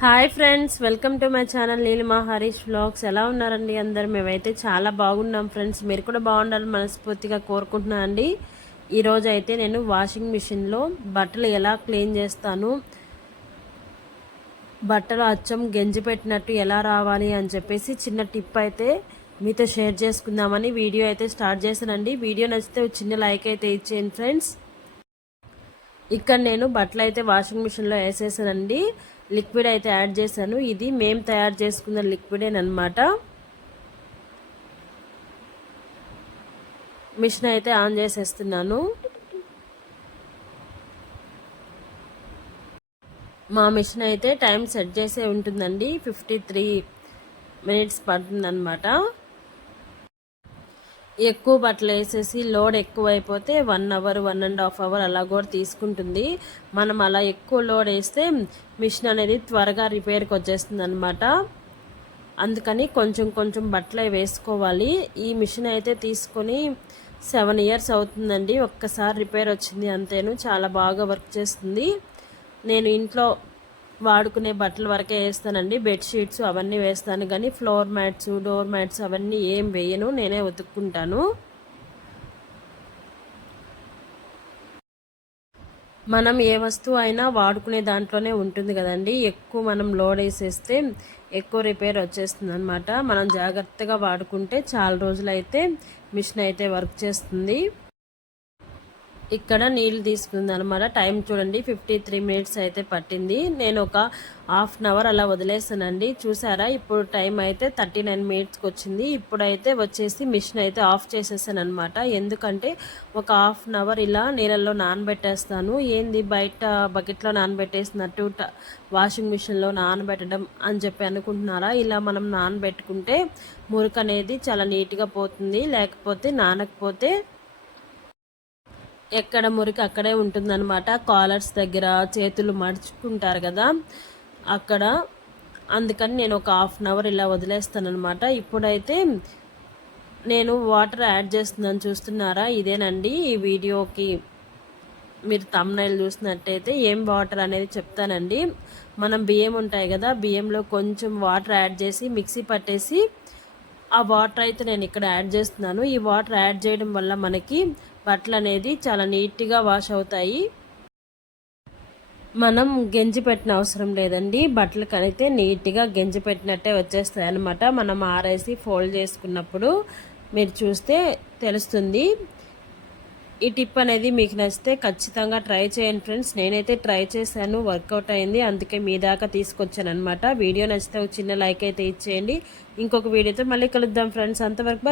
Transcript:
Hi friends, welcome to my channel Neelima Harish vlogs. ఎలా ఉన్నారండి అందరు? మేమైతే చాలా బాగున్నాం ఫ్రెండ్స్. మీరు కూడా బాగుండాలని మనస్ఫూర్తిగా కోరుకుంటున్నాను అండి. ఈరోజు అయితే నేను వాషింగ్ మిషన్లో బట్టలు ఎలా క్లీన్ చేస్తాను, బట్టలు అచ్చం గెంజి పెట్టినట్టు ఎలా రావాలి అని చెప్పేసి చిన్న టిప్ అయితే మీతో షేర్ చేసుకుందామని వీడియో అయితే స్టార్ట్ చేశానండి. వీడియో నచ్చితే చిన్న లైక్ అయితే ఇచ్చేయండి ఫ్రెండ్స్. ఇక్కడ నేను బట్టలు అయితే వాషింగ్ మిషన్లో వేసేసానండి. లిక్విడ్ అయితే యాడ్ చేశాను. ఇది మేము తయారు చేసుకున్న లిక్విడేనమాట. మిషన్ అయితే ఆన్ చేసేస్తున్నాను. మా మిషన్ అయితే టైం సెట్ చేసే ఉంటుందండి. 53 మినిట్స్ పడుతుందన్నమాట. ఎక్కువ బట్టలు వేసేసి లోడ్ ఎక్కువ అయిపోతే 1 అవర్ 1.5 అవర్ అలా కూడా తీసుకుంటుంది. మనం అలా ఎక్కువ లోడ్ వేస్తే మిషన్ అనేది త్వరగా రిపేర్కి వచ్చేస్తుంది అనమాట. అందుకని కొంచెం కొంచెం బట్టలే వేసుకోవాలి. ఈ మిషన్ అయితే తీసుకొని 7 ఇయర్స్ అవుతుందండి. ఒక్కసారి రిపేర్ వచ్చింది అంతేను. చాలా బాగా వర్క్ చేస్తుంది. నేను ఇంట్లో వాడుకునే బట్టల వరకే వేస్తానండి. బెడ్షీట్స్ అవన్నీ వేస్తాను, కానీ ఫ్లోర్ మ్యాట్స్, డోర్ మ్యాట్స్ అవన్నీ ఏం వేయను, నేనే ఉతుక్కుంటాను. మనం ఏ వస్తువు అయినా వాడుకునే దాంట్లోనే ఉంటుంది కదండి. ఎక్కువ మనం లోడ్ వేసేస్తే ఎక్కువ రిపేర్ వచ్చేస్తుంది అనమాట. మనం జాగ్రత్తగా వాడుకుంటే చాలా రోజులైతే మిషన్ అయితే వర్క్ చేస్తుంది. ఇక్కడ నీళ్ళు తీసుకుంది అనమాట. టైం చూడండి, 53 మినిట్స్ అయితే పట్టింది. నేను ఒక హాఫ్ అన్ అవర్ అలా వదిలేస్తానండి. చూసారా, ఇప్పుడు టైం అయితే 39 మినిట్స్కి వచ్చింది. ఇప్పుడైతే వచ్చేసి మిషన్ అయితే ఆఫ్ చేసేసాను అనమాట. ఎందుకంటే ఒక హాఫ్ అన్ అవర్ ఇలా నీళ్ళల్లో నానబెట్టేస్తాను. ఏంది బయట బకెట్లో నానబెట్టేసినట్టు వాషింగ్ మిషన్లో నానబెట్టడం అని చెప్పి అనుకుంటున్నారా? ఇలా మనం నానబెట్టుకుంటే మురికి అనేది చాలా నీట్గా పోతుంది. లేకపోతే నానకపోతే ఎక్కడ మురికి అక్కడే ఉంటుందన్నమాట. కాలర్స్ దగ్గర చేతులు మడుచుకుంటారు కదా అక్కడ. అందుకని నేను ఒక హాఫ్ అన్ అవర్ ఇలా వదిలేస్తాను అనమాట. ఇప్పుడైతే నేను వాటర్ యాడ్ చేస్తున్నాను, చూస్తున్నారా? ఇదేనండి ఈ వీడియోకి మీరు థంబ్నైల్ చూసినట్టయితే ఏం వాటర్ అనేది చెప్తానండి. మనం బియ్యం ఉంటాయి కదా, బియ్యంలో కొంచెం వాటర్ యాడ్ చేసి మిక్సీ పట్టేసి ఆ వాటర్ అయితే నేను ఇక్కడ యాడ్ చేస్తున్నాను. ఈ వాటర్ యాడ్ చేయడం వల్ల మనకి బట్టలు అనేది చాలా నీట్గా వాష్ అవుతాయి. మనం గెంజి పెట్టిన అవసరం లేదండి. బట్టలకైతే నీట్గా గెంజి పెట్టినట్టే వచ్చేస్తాయి అన్నమాట. మనం ఆరేసి ఫోల్డ్ చేసుకున్నప్పుడు మీరు చూస్తే తెలుస్తుంది. ఈ టిప్ అనేది మీకు నచ్చితే ఖచ్చితంగా ట్రై చేయండి ఫ్రెండ్స్. నేనైతే ట్రై చేశాను, వర్కౌట్ అయింది, అందుకే మీ దాకా తీసుకొచ్చాను అనమాట. వీడియో నచ్చితే ఒక చిన్న లైక్ అయితే ఇచ్చేయండి. ఇంకొక వీడియోతో మళ్ళీ కలుద్దాం ఫ్రెండ్స్. అంతవరకు